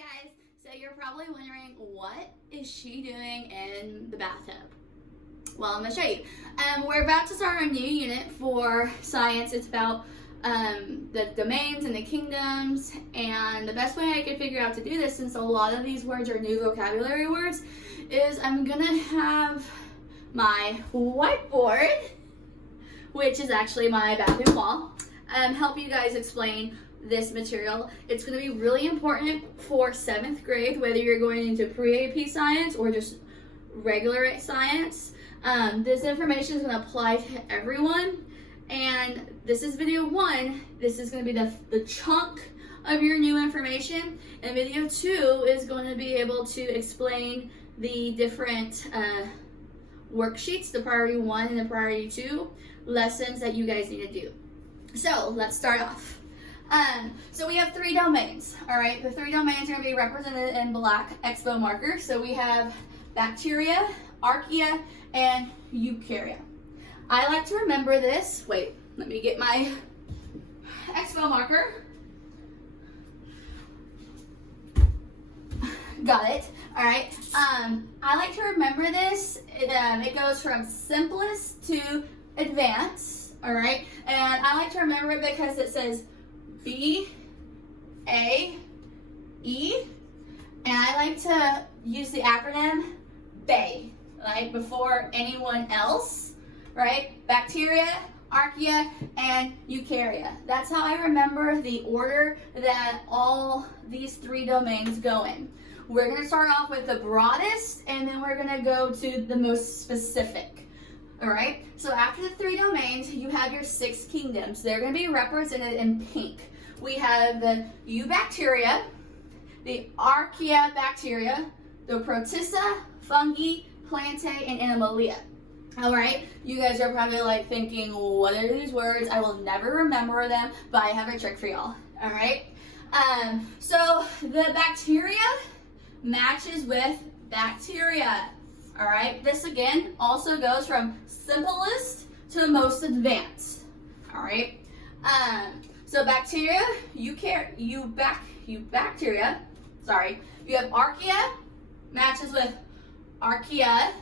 guys, so you're probably wondering, what is she doing in the bathtub? Well, I'm going to show you. We're about to start a new unit for science. It's about the domains and the kingdoms, and the best way I could figure out to do this, since a lot of these words are new vocabulary words, is I'm going to have my whiteboard, which is actually my bathroom wall, help you guys explain this material. It's going to be really important for 7th grade, whether you're going into pre-AP science or just regular science. This information is going to apply to everyone, and this is video 1. This is going to be the chunk of your new information, and video 2 is going to be able to explain the different worksheets, the priority 1 and the priority 2 lessons that you guys need to do. So let's start off. So we have 3 domains, all right? The 3 domains are going to be represented in black expo marker. So we have bacteria, archaea, and eukarya. I like to remember this. Wait, let me get my expo marker. Got it. All right. I like to remember this. It goes from simplest to advanced. All right. And I like to remember it because it says B, A, E, and I like to use the acronym BAE, like before anyone else, right? Bacteria, archaea, and eukarya. That's how I remember the order that all these 3 domains go in. We're going to start off with the broadest, and then we're going to go to the most specific. All right, so after the 3 domains, you have your 6 kingdoms. They're going to be represented in pink. We have the eubacteria, the archaea bacteria, the protista, fungi, plantae, and animalia. All right, you guys are probably like thinking, what are these words? I will never remember them, but I have a trick for y'all. All right, so the bacteria matches with bacteria. All right, this again also goes from simplest to most advanced. All right, so bacteria, bacteria. Sorry, you have archaea matches with archaea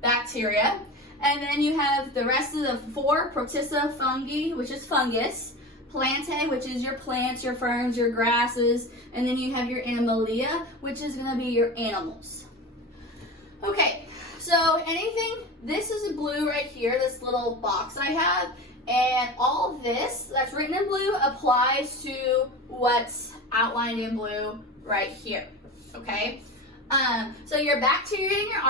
bacteria, and then you have the rest of the 4: protista, fungi, which is fungus, plantae, which is your plants, your ferns, your grasses, and then you have your animalia, which is going to be your animals. Okay, so this is blue right here, this little box I have, and all this that's written in blue applies to what's outlined in blue right here, okay? So your bacteria and your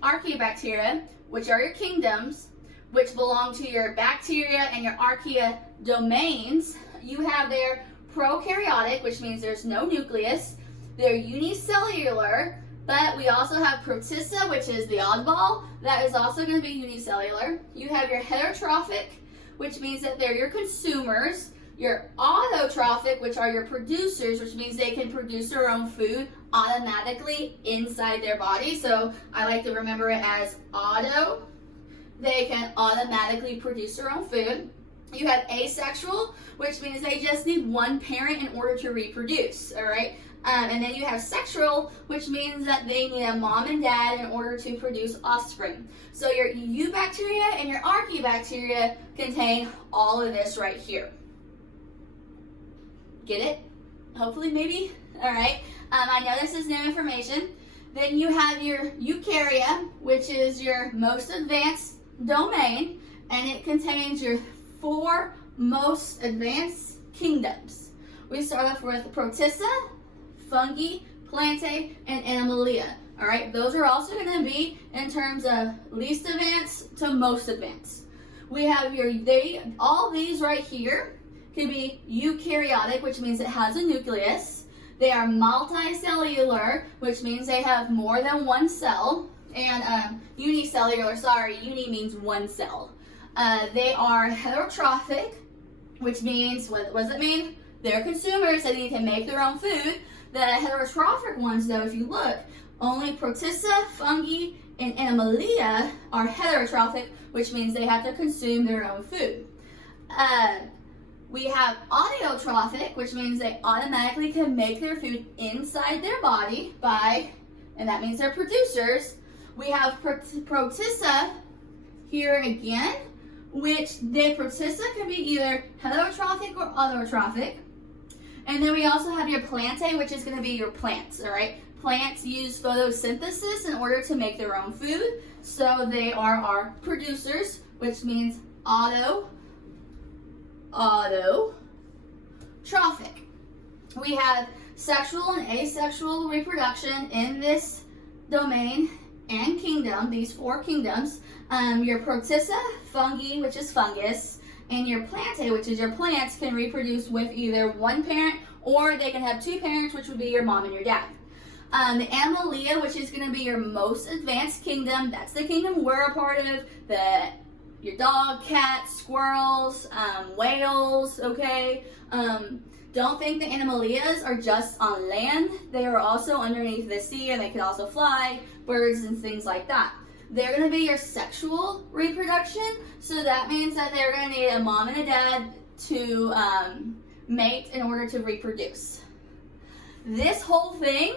archaeobacteria, which are your kingdoms, which belong to your bacteria and your archaea domains, you have their prokaryotic, which means there's no nucleus. They're unicellular, but we also have protista, which is the oddball. That is also going to be unicellular. You have your heterotrophic, which means that they're your consumers. Your autotrophic, which are your producers, which means they can produce their own food automatically inside their body. So I like to remember it as auto. They can automatically produce their own food. You have asexual, which means they just need one parent in order to reproduce, all right? And then you have sexual, which means that they need a mom and dad in order to produce offspring. So your eubacteria and your archaeobacteria contain all of this right here. Get it? Hopefully, maybe? All right. I know this is new information. Then you have your eukarya, which is your most advanced domain, and it contains your 4 most advanced kingdoms. We start off with protista, fungi, plantae, and animalia. All right, those are also going to be in terms of least advanced to most advanced. We have all these right here can be eukaryotic, which means it has a nucleus. They are multicellular, which means they have more than one cell. And unicellular, uni means one cell. They are heterotrophic, which means, what does it mean? They're consumers, so they need to make their own food. The heterotrophic ones, though, if you look, only protista, fungi, and animalia are heterotrophic, which means they have to consume their own food. We have autotrophic, which means they automatically can make their food inside their body and that means they're producers. We have protista here again, which the protista can be either heterotrophic or autotrophic. And then we also have your plantae, which is going to be your plants, all right? Plants use photosynthesis in order to make their own food, so they are our producers, which means autotrophic. We have sexual and asexual reproduction in this domain and kingdom, these 4 kingdoms. Your protista, fungi, which is fungus, and your plantae, which is your plants, can reproduce with either one parent or they can have 2 parents, which would be your mom and your dad. The Animalia, which is going to be your most advanced kingdom, that's the kingdom we're a part of. Your dog, cats, squirrels, whales, okay? Don't think the Animalias are just on land. They are also underneath the sea, and they can also fly, birds and things like that. They're going to be your sexual reproduction, so that means that they're going to need a mom and a dad to mate in order to reproduce. This whole thing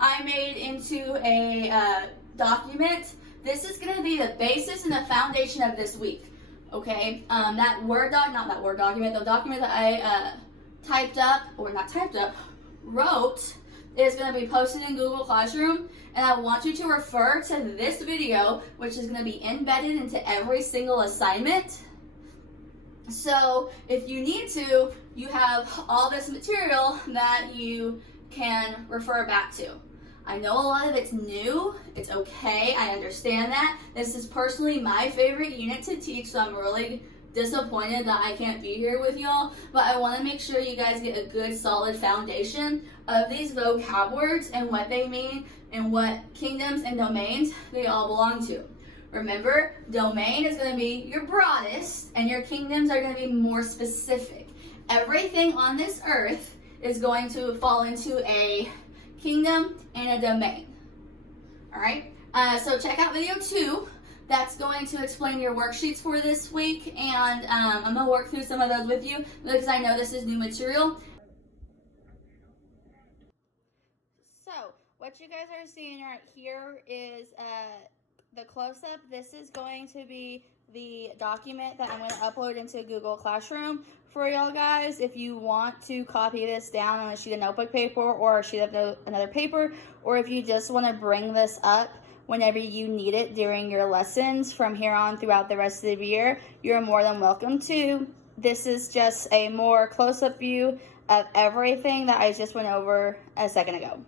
I made into a document. This is going to be the basis and the foundation of this week, okay? The document that I wrote is going to be posted in Google Classroom, and I want you to refer to this video, which is going to be embedded into every single assignment. So if you need to, you have all this material that you can refer back to. I know a lot of it's new. It's okay. I understand that. This is personally my favorite unit to teach, so I'm really disappointed that I can't be here with y'all, but I want to make sure you guys get a good solid foundation of these vocab words and what they mean and what kingdoms and domains they all belong to. Remember, domain is going to be your broadest and your kingdoms are going to be more specific. Everything on this earth is going to fall into a kingdom and a domain. All right, so check out video 2. That's going to explain your worksheets for this week, and I'm going to work through some of those with you because I know this is new material. So, what you guys are seeing right here is the close-up. This is going to be the document that I'm going to upload into Google Classroom for y'all guys. If you want to copy this down on a sheet of notebook paper or a sheet of another paper, or if you just want to bring this up whenever you need it during your lessons from here on throughout the rest of the year, you're more than welcome to. This is just a more close-up view of everything that I just went over a second ago.